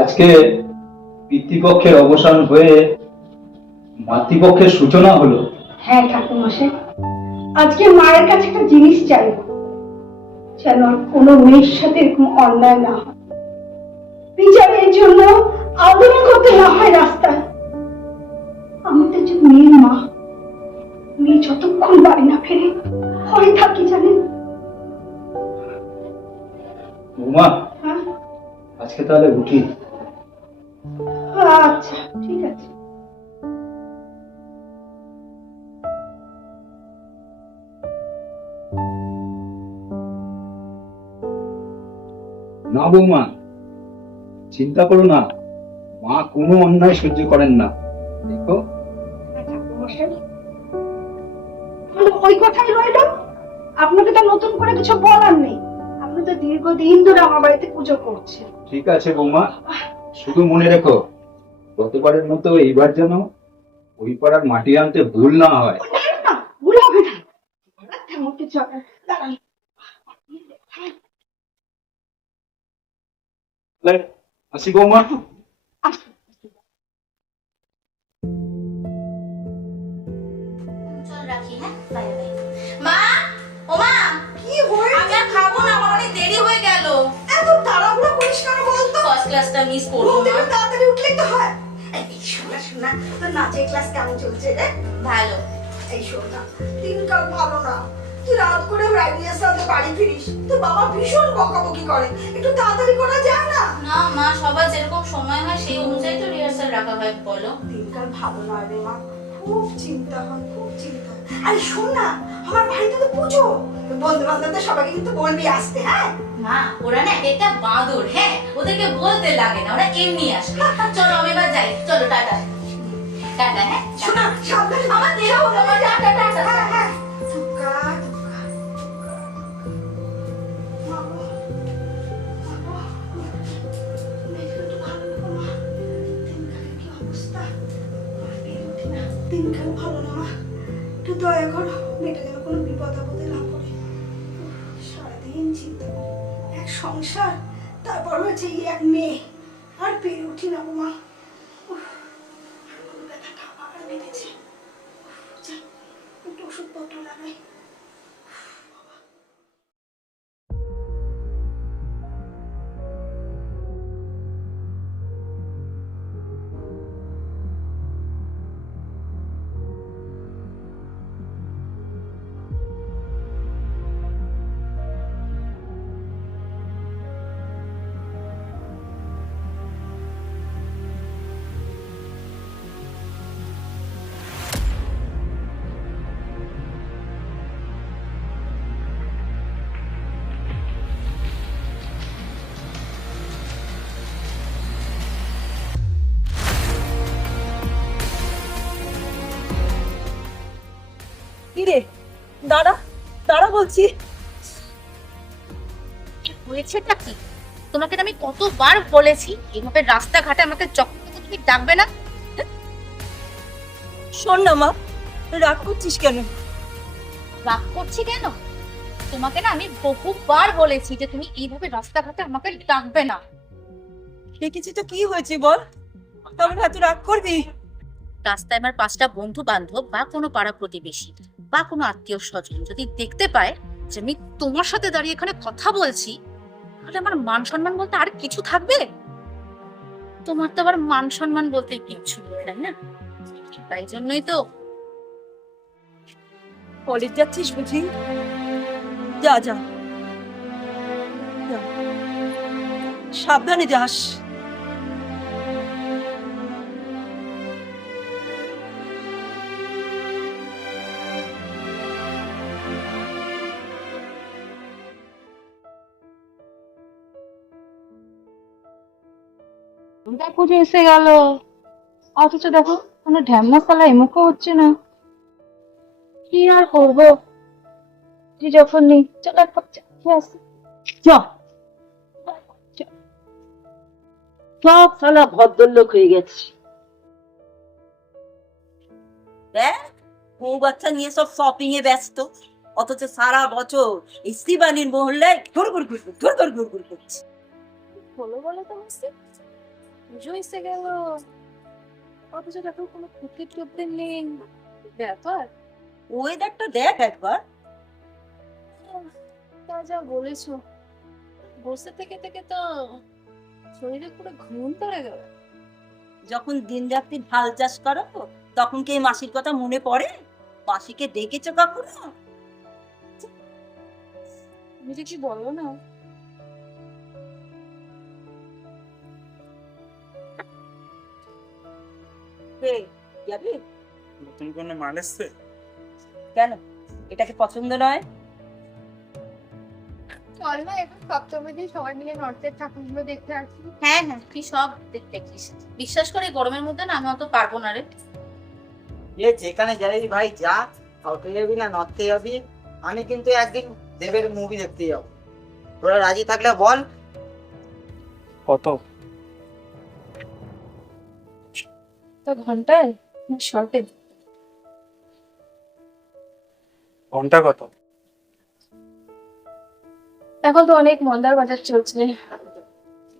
আজকে পিতৃপক্ষের অবসান হয়ে মাতৃপক্ষের সূচনা হলো। হ্যাঁ ঠাকুরমশাই, আজকে মায়ের কাছে একটা জিনিস চাইব, যেন আর কোনো মেয়ের সাথে এরকম অন্যায় না হয়, বিচারের জন্য আন্দোলন করতে না হয় রাস্তায়। আমি তো যে মেয়ের মা, মেয়ে যতক্ষণ বাড়ি না ফেরে ভয় থাকি জানেন। বৌমা, হ্যাঁ আজকে তাহলে উঠি। আচ্ছা ঠিক আছে। না বৌমা, চিন্তা করো না, মা কোনো অন্যায় সহ্য করেন না। দেখো ওই কথাই রইল, আপনাকে তো নতুন করে কিছু বলার নেই। আপনি তো দীর্ঘদিন ধরে আমার বাড়িতে পুজো করছেন। ঠিক আছে বৌমা, শুধু মনে রেখো গতবারের মতো এইবার যেন ওই পাড়ার মাটি আনতে ভুল না হয়। না, ভুল হবে না। তেমনটি চলে দাঁড়ান। আসি বৌমা। রাখি, হ্যাঁ, বাই বাই। মা, ও মা, কি হয়েছে? আমি আর খাবো না, আমার অনেক দেরি হয়ে গেল। এত তাড়াহুড়ো করিস কেন বলতো? ফার্স্ট ক্লাসটা মিস করবো ঘুম মা। থেকে তাড়াতাড়ি উঠলেই তো হয়। এই শোনা শোনা, তোর নাচের ক্লাস কেমন চলছে রে? ভালো। এই শোনা, দিনকাল ভালো না। তুই রাত করে রিহার্সাল বাড়ি ফিরিস, তোর বাবা ভীষণ বকাবকি করে। একটু তাড়াতাড়ি করা যায় না? না মা, সবার যেরকম সময় হয় সেই অনুযায়ী তো রিহার্সাল রাখা হয়, বলো। দিনকাল ভালো নয় রে মা, খুব চিন্তা হয়, খুব চিন্তা। আরে শোন না, আমার বাড়িতে তো পুজো, বন্ধু বান্ধবদের সবাইকে কিন্তু বলবি আসতে। হ্যাঁ মা, ওরা না একটা বাঁদর, হ্যাঁ, ওদেরকে বলতে লাগে না, ওরা এমনি আসবে। চলো আমি এবার যাই, চলো টাটা। টাটা, হ্যাঁ। শোনা, সাবধানে। আমার দেরি হলো, আমার টাটা টাটা। হ্যাঁ হ্যাঁ। দুঃখা দুঃখা। মাগো, মাগো, মেয়েটা একটু ভালো নেবো মা। দিনকালের কি অবস্থা, আমার পেয়ে ওঠে না। দিনকাল ভালো না মা, একটু দয়া করো, মেয়েটা যেন কোনো বিপদ আপদে না পড়ে। সারাদিন চিন্তা করি, এক সংসার, তারপর হচ্ছে এই এক মেয়ে, আর পেরে উঠি না গো মা। কোনো ব্যথাটা আবার বেড়েছে। যাই, একটু ওষুধপত্র লাগাই। কিরে, দাঁড়া দাঁড়া বলছি। হয়েছেটা কি? তোমাকে আমি কতবার বলেছি এভাবে রাস্তাঘাটে আমাকে যখন তুমি ডাকবে না। শোন না মা, রাগ করছিস কেন? রাগ করছি কেন? তোমাকে না আমি বহুবার বলেছি যে তুমি এইভাবে রাস্তাঘাটে আমাকে ডাকবে না। দেখেছি তো, কি হয়েছে বল, তবে এত রাগ করবি? রাস্তায় আমার 5টা বন্ধু বান্ধব বা কোনো পাড়া প্রতিবেশী বা কোনো আত্মীয় স্বজন যদি দেখতে পায় যে আমি তোমার সাথে দাঁড়িয়ে এখানে কথা বলছি, তাহলে আমার মান সম্মান বলতে আর কিছু থাকবে? তোমার তো আবার মান সম্মান বলতে কিছু নেই, তাই না? তাই জন্যই তো। কলেজ যাচ্ছিস বুঝি? যা যা যা। সাবধানে যাস। পুজো এসে গেল, অথচ দেখো কোনো ঢ্যামনা সালা এমুখো হচ্ছে না। কি আর করবো, যে যখন নেই, চল এক কাপ চা খেয়ে আসি। সব সালা ভদ্রলোক হয়ে গেছে। দেখ, বউ বাচ্চা নিয়ে সব শপিং এ ব্যস্ত, অথচ সারা বছর এই শিবানীর মহল্লায় ঘুর ঘুর ঘুর ঘুর ঘুর ঘুর ঘুর করছে। হলো বলে তো হচ্ছে, পুজো এসে গেল, অথচ দেখো কোনো পুকুর টুকুর নেই। ব্যাপার। ওয়েদারটা দেখ একবার। তা যা বলেছো, বসে থেকে থেকে তো শরীরে পুরো ঘুম ধরে গেল। যখন দিন রাত্রি হাল চাষ করো তখন কি এই মাসির কথা মনে পড়ে? মাসিকে ডেকেছো কখনো? তুমি যে কি বলো না। যাবে? নতুন কোনো মাল এসছে? কেন, এটাকে পছন্দ নয়? চল না এখন সপ্তমীর দিন সবাই মিলে নর্থের ঠাকুরগুলো দেখতে আসি। হ্যাঁ হ্যাঁ, তুই সব দেখতে গেছিস। বিশ্বাস করে গরমের মধ্যে না আমি অত পারবো না রে। এ যেখানে যাই ভাই যা, সাউথে যাবি না নর্থে যাবি, আমি কিন্তু একদিন দেবের মুভি দেখতে যাবো। তোরা রাজি থাকলে বল। কত? তো ঘন্টায় না শর্টে? ঘন্টা কত? এখন তো অনেক মন্দার বাজার চলছে,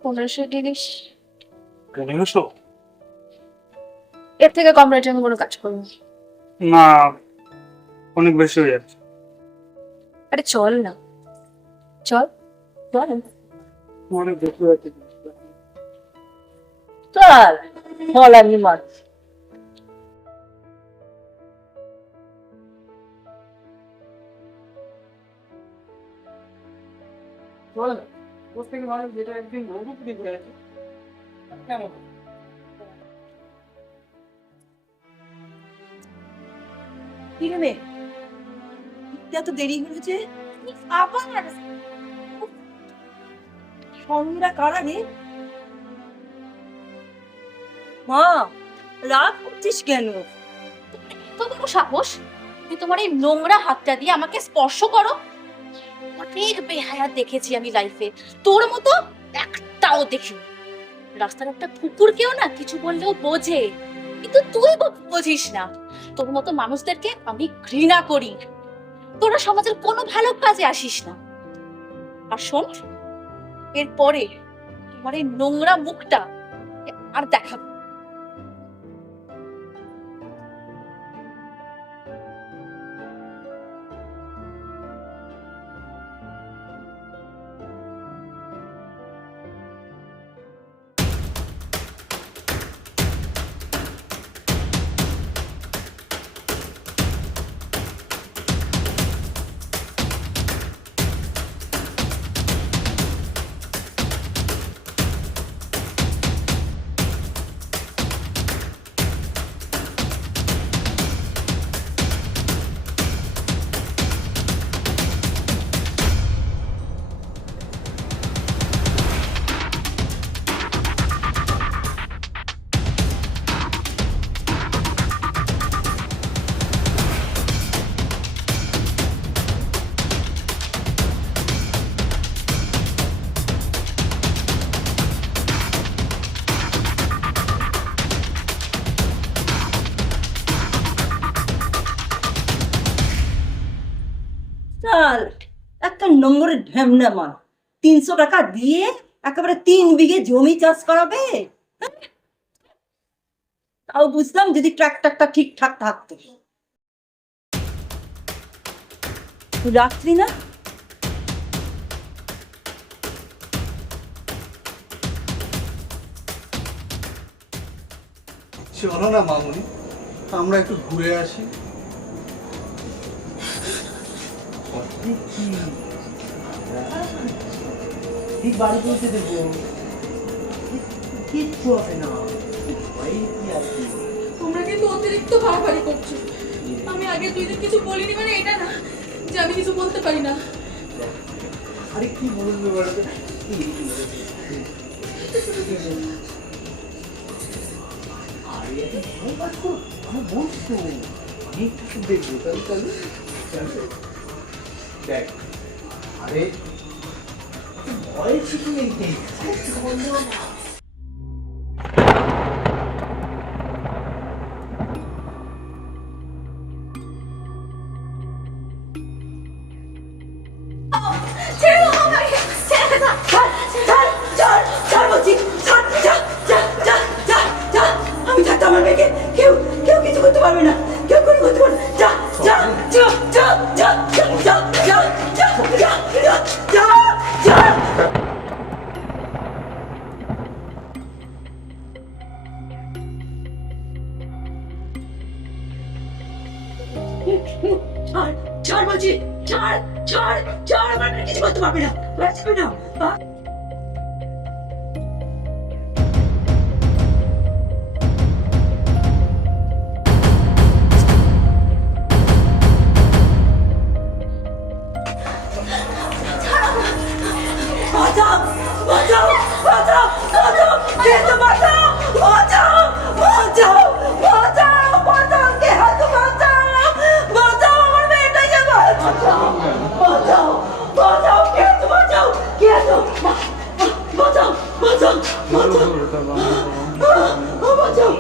1530। 1500? এর থেকে কম রেটে আমি কোনো কাজ করবো না। না, অনেক বেশি হয়ে যাচ্ছে। আরে চল না, চল চল। অনেক বেশি হয়ে যাচ্ছে। চল, ফল আমি মাছ। চল না, ওর থেকে ভালো যেটা একদিন বন্ধু দিয়ে ঘুরে আছে। কেমন? কি রে মেয়ে, এত দেরি হয়েছে আবার? সন্ধ্যা কারা রে? মা, রাগ করছিস কেন? তো বড় সাহস, তুমি তোমার এই নোংরা হাতটা দিয়ে আমাকে স্পর্শ করো? অনেক বেহায়া দেখেছি আমি লাইফে, তোর মতো একটাও দেখি। রাস্তার একটা কুকুরকেও না কিছু বললেও বোঝে, কিন্তু তুই বুঝিস না। তোর মতো মানুষদেরকে আমি ঘৃণা করি। তোরা সমাজের কোনো ভালো কাজে আসিস না। আর শোন, এরপরে তোমার এই নোংরা মুখটা আর দেখাবো। চল, একটা নম্বরের ঢ্যামনা মাল, 300 টাকা দিয়ে একেবারে 3 বিঘে জমি চাষ করাবে। তাও বুঝতাম যদি ট্রাক্টরটা ঠিকঠাক থাকতো। রাত্রি না, চলো না মামুনি, আমরা একটু ঘুরে আসি। ঠিক বাড়ি পৌঁছে দেবো, কিচ্ছু হবে না। কি আছে? তোমরা কিন্তু অতিরিক্ত বাড়াবাড়ি করছো। আমি আগে 2 দিন কিছু বলিনি মানে এটা না যে আমি কিছু বলতে পারি না। আরে কি বলবো বলতে, আরে এত ভয় পাচ্ছ? আমি বলছো অনেক কিছু দেখবো। তাহলে দেখ, আরে ভয় কিছু নেই। চল বলছি, চল, চল, চল। ছাড় ছাড় বলছি, ছাড় ছাড় ছাড়, আমার মেয়ে কিছু করতে পারবে না, বাঁচবে না। বাঁচাও বাঁচাও বাঁচাও বাঁচাও, কে তো বাঁচাও, বাঁচাও বাঁচাও বাঁচাও বাঁচাও, কে হাতে বাঁচাও, বাঁচাও আমার মেয়েটাকে, বাঁচাও বাঁচাও বাঁচাও, কে তো বাঁচাও, কে তো বাঁচাও বাঁচাও বাঁচাও বাঁচাও।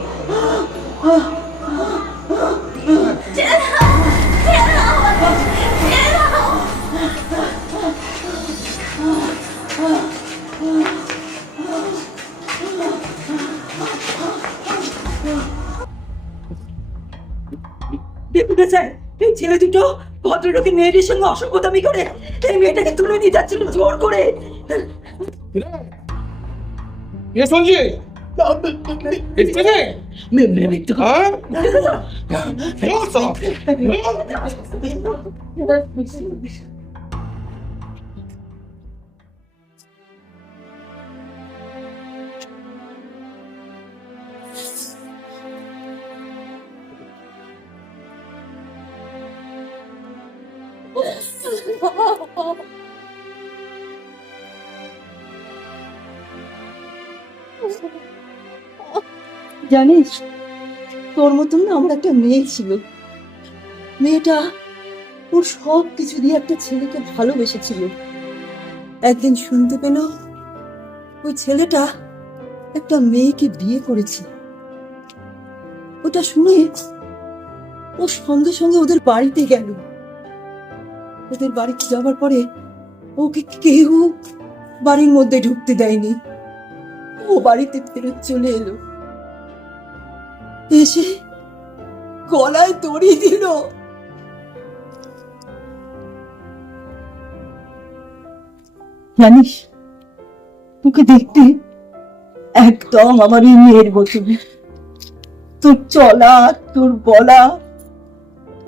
ডেপুটি স্যার, এই ছেলে দুটো ভদ্রলোকের মেয়েদের সঙ্গে অসভ্যতামি করে এই মেয়েটাকে তুলে নিয়ে যাচ্ছিল জোর করে। ये समझिए इतने हाँ क्या सा জানিস, তোর মতন না আমার একটা মেয়ে ছিল, মেয়েটা ওর সব কিছু দিয়ে একটা ছেলেকে ভালোবেসেছিল। একদিন শুনতে পেল ওই ছেলেটা একটা মেয়েকে বিয়ে করেছে। ওটা শুনে ও সঙ্গে সঙ্গে ওদের বাড়িতে গেল। ওদের বাড়িতে যাওয়ার পরে ওকে কেউ বাড়ির মধ্যে ঢুকতে দেয়নি। ও বাড়িতে ফেরত চলে এলো, এসে গলায় দড়ি দিল। জানিস, তোকে দেখতে একদম আমার এই মেয়ের মতন, তোর চলা, তোর বলা,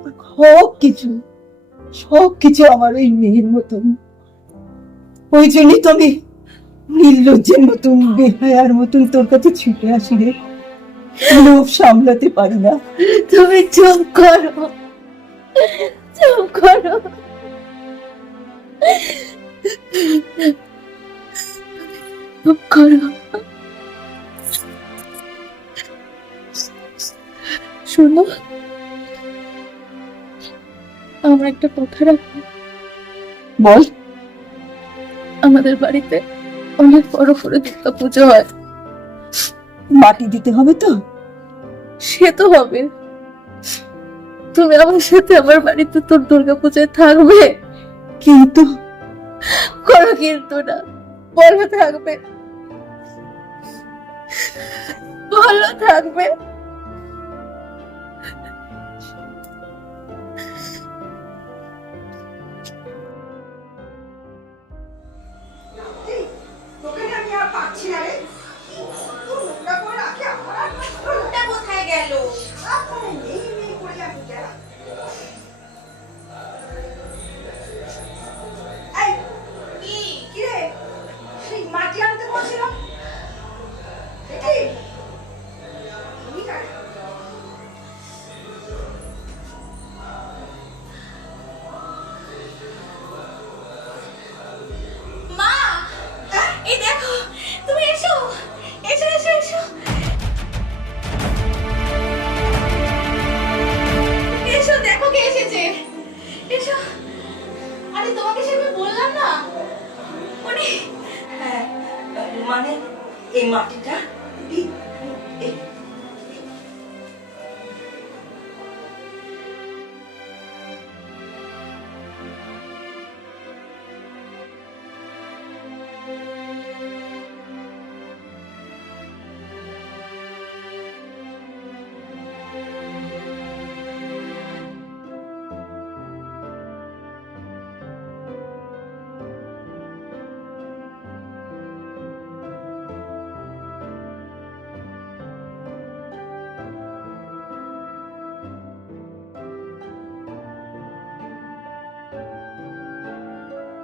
তোর সব কিছু আমার ওই মেয়ের মতন। ওই জন্যই তো আমি নির্লজ্জের মতন, বেহায়ার মতন তোর কাছে ছুটে আসি রে, লোভ সামলাতে পারি না। তুমি চুপ করো, চুপ করো। চুপ করো। শোনো, আমার একটা কথা রাখো। বল। আমাদের বাড়িতে অনেক বড় করে দুর্গা পুজো হয়। মাটি দিতে হবে তো? সে তো হবে। তুমি আমার সাথে আমার বাড়িতে তোর দুর্গা পূজায় থাকবে? কিন্তু কোনো কিন্তু না, বলো থাকবে, বলো থাকবে।